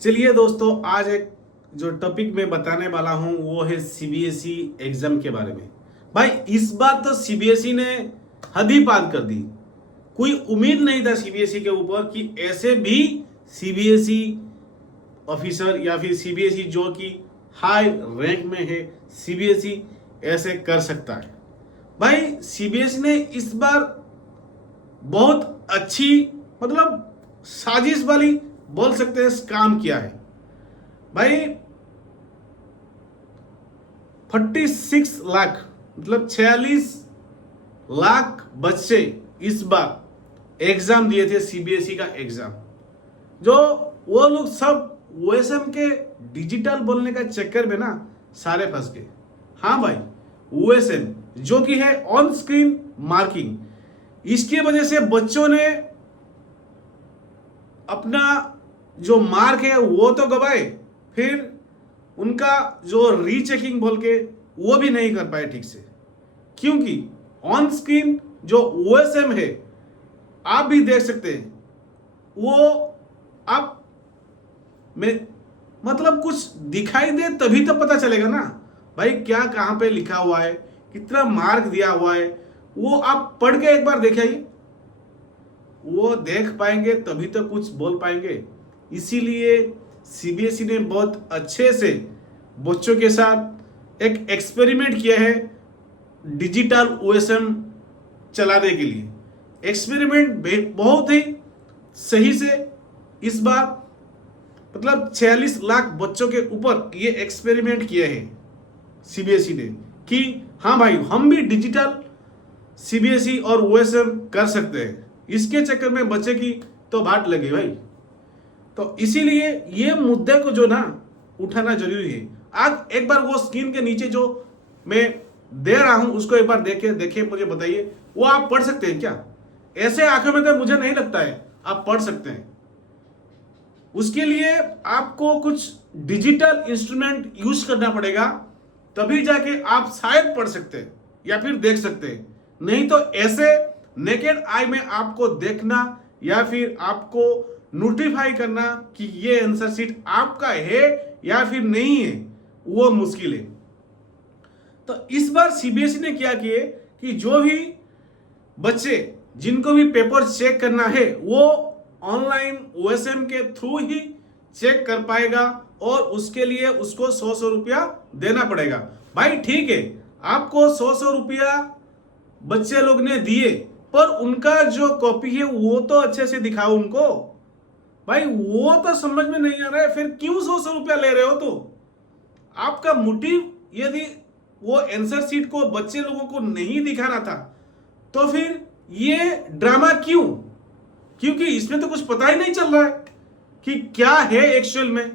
चलिए दोस्तों, आज एक जो टॉपिक मैं बताने वाला हूं वो है सीबीएसई एग्जाम के बारे में। भाई इस बार तो सीबीएसई ने हद ही पार कर दी। कोई उम्मीद नहीं था सीबीएसई के ऊपर कि ऐसे भी सीबीएसई ऑफिसर या फिर सीबीएसई जो कि हाई रैंक में है, सीबीएसई ऐसे कर सकता है। भाई सीबीएसई ने इस बार बहुत अच्छी मतलब साजिश वाली बोल सकते हैं काम किया है। भाई 46 लाख मतलब 46 लाख बच्चे इस बार एग्जाम दिए थे सीबीएसई का एग्जाम। जो वो लोग सब ओएसएम के डिजिटल बोलने का चक्कर में ना सारे फंस गए। हाँ भाई, ओएसएम जो कि है ऑन स्क्रीन मार्किंग, इसकी वजह से बच्चों ने अपना जो मार्क है वो तो गवाए, फिर उनका जो रीचेकिंग बोल के वो भी नहीं कर पाए ठीक से। क्योंकि ऑन स्क्रीन जो ओएसएम है आप भी देख सकते हैं, वो आप में मतलब कुछ दिखाई दे तभी तो पता चलेगा ना भाई क्या कहां पे लिखा हुआ है, कितना मार्क दिया हुआ है, वो आप पढ़ के एक बार देखिए, वो देख पाएंगे तभी तो कुछ बोल पाएंगे। इसीलिए सीबीएसई ने बहुत अच्छे से बच्चों के साथ एक एक्सपेरिमेंट किया है डिजिटल ओएसएम चलाने के लिए। एक्सपेरिमेंट बहुत ही सही से इस बार मतलब 46 लाख बच्चों के ऊपर ये एक्सपेरिमेंट किया है सीबीएसई ने कि हाँ भाई हम भी डिजिटल सीबीएसई और ओएसएम कर सकते हैं। इसके चक्कर में बच्चे की तो बाट लगी भाई। तो इसीलिए ये मुद्दे को जो ना उठाना जरूरी है। आज एक बार वो स्क्रीन के नीचे जो मैं दे रहा हूं उसको एक बार देखिए मुझे बताइए, वो आप पढ़ सकते हैं क्या? ऐसे आंखों में तो मुझे नहीं लगता है आप पढ़ सकते हैं। उसके लिए आपको कुछ डिजिटल इंस्ट्रूमेंट यूज करना पड़ेगा, तभी जाके आप शायद पढ़ सकते हैं या फिर देख सकते हैं। नहीं तो ऐसे नेकेड आई में आपको देखना या फिर आपको नोटिफाई करना कि ये आंसर शीट आपका है या फिर नहीं है, वो मुश्किल है। तो इस बार सीबीएसई ने क्या किए कि जो भी बच्चे जिनको भी पेपर चेक करना है वो ऑनलाइन ओएसएम के थ्रू ही चेक कर पाएगा और उसके लिए उसको 100 रुपया देना पड़ेगा। भाई ठीक है, आपको 100 रुपया बच्चे लोग ने दिए, पर उनका जो कॉपी है वो तो अच्छे से दिखाओ उनको। भाई वो तो समझ में नहीं आ रहा है, फिर क्यों 100 रुपया ले रहे हो? तो आपका मोटिव यदि वो आंसर शीट को बच्चे लोगों को नहीं दिखाना था तो फिर ये ड्रामा क्यों? क्योंकि इसमें तो कुछ पता ही नहीं चल रहा है कि क्या है एक्चुअल में।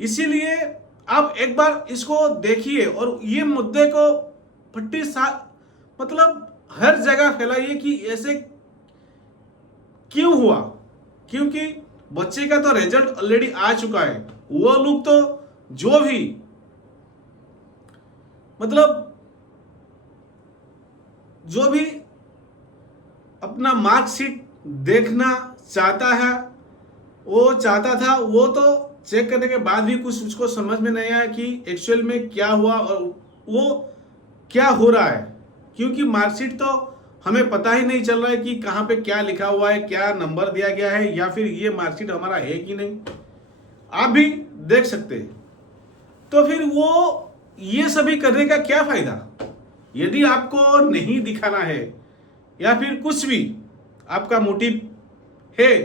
इसीलिए आप एक बार इसको देखिए और ये मुद्दे को फट्टी मतलब हर जगह फैलाइए कि ऐसे क्यों हुआ। क्योंकि बच्चे का तो रिजल्ट ऑलरेडी आ चुका है। वो लोग तो जो भी मतलब जो भी अपना मार्कशीट देखना चाहता है, वो चाहता था, वो तो चेक करने के बाद भी कुछ उसको समझ में नहीं आया कि एक्चुअल में क्या हुआ और वो क्या हो रहा है। क्योंकि मार्कशीट तो हमें पता ही नहीं चल रहा है कि कहाँ पे क्या लिखा हुआ है, क्या नंबर दिया गया है या फिर ये मार्कशीट हमारा है कि नहीं, आप भी देख सकते हैं। तो फिर वो ये सभी करने का क्या फायदा? यदि आपको नहीं दिखाना है या फिर कुछ भी आपका मोटिव है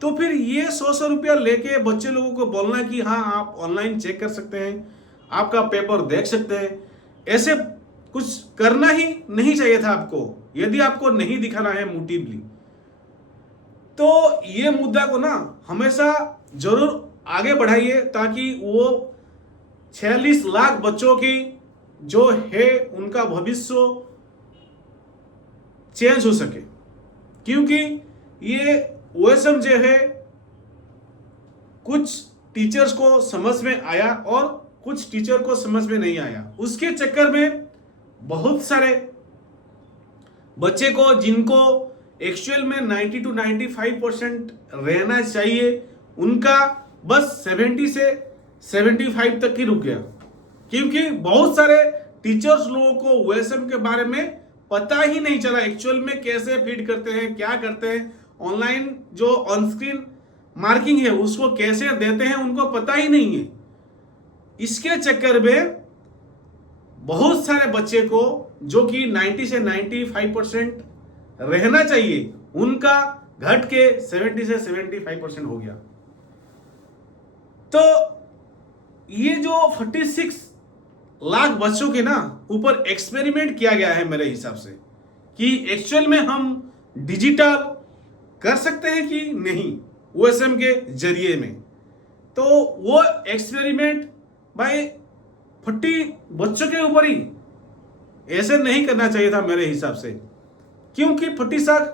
तो फिर ये 100 रुपया लेके बच्चे लोगों को बोलना कि हाँ आप ऑनलाइन चेक कर सकते हैं, आपका पेपर देख सकते हैं, ऐसे कुछ करना ही नहीं चाहिए था आपको। यदि आपको नहीं दिखाना है मोटिवली तो ये मुद्दा को ना हमेशा जरूर आगे बढ़ाइए ताकि वो 46 लाख बच्चों की जो है उनका भविष्य चेंज हो सके। क्योंकि ये ओएसएम जो है कुछ टीचर्स को समझ में आया और कुछ टीचर को समझ में नहीं आया। उसके चक्कर में बहुत सारे बच्चे को जिनको एक्चुअल में 90 to 95% रहना चाहिए उनका बस 70 से 75 तक ही रुक गया, क्योंकि बहुत सारे टीचर्स लोगों को ओएसएम के बारे में पता ही नहीं चला एक्चुअल में कैसे फीड करते हैं, क्या करते हैं, ऑनलाइन जो ऑन स्क्रीन मार्किंग है उसको कैसे देते हैं, उनको पता ही नहीं है। इसके चक्कर में बहुत सारे बच्चे को जो कि 90 से 95% रहना चाहिए, उनका घट के 70 से 75% हो गया। तो ये जो 46 लाख बच्चों के ना ऊपर एक्सपेरिमेंट किया गया है मेरे हिसाब से कि एक्चुअल में हम डिजिटल कर सकते हैं कि नहीं ओएसएम के जरिए में। तो वो एक्सपेरिमेंट भाई 40 बच्चों के ऊपर ही ऐसे नहीं करना चाहिए था मेरे हिसाब से, क्योंकि 46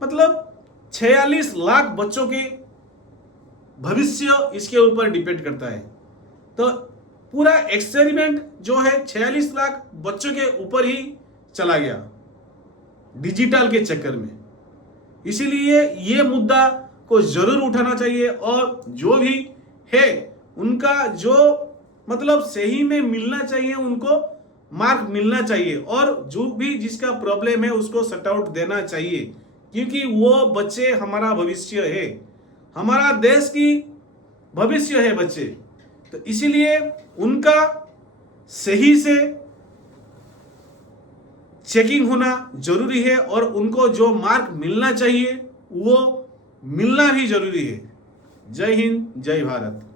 मतलब 46 लाख बच्चों के भविष्य इसके ऊपर डिपेंड करता है। तो पूरा एक्सपेरिमेंट जो है 46 लाख बच्चों के ऊपर ही चला गया डिजिटल के चक्कर में। इसीलिए ये मुद्दा को जरूर उठाना चाहिए और जो भी है उनका जो मतलब सही में मिलना चाहिए, उनको मार्क मिलना चाहिए, और जो भी जिसका प्रॉब्लम है उसको सट आउट देना चाहिए, क्योंकि वो बच्चे हमारा भविष्य है, हमारा देश की भविष्य है बच्चे। तो इसीलिए उनका सही से चेकिंग होना जरूरी है और उनको जो मार्क मिलना चाहिए वो मिलना भी जरूरी है। जय हिंद, जय भारत।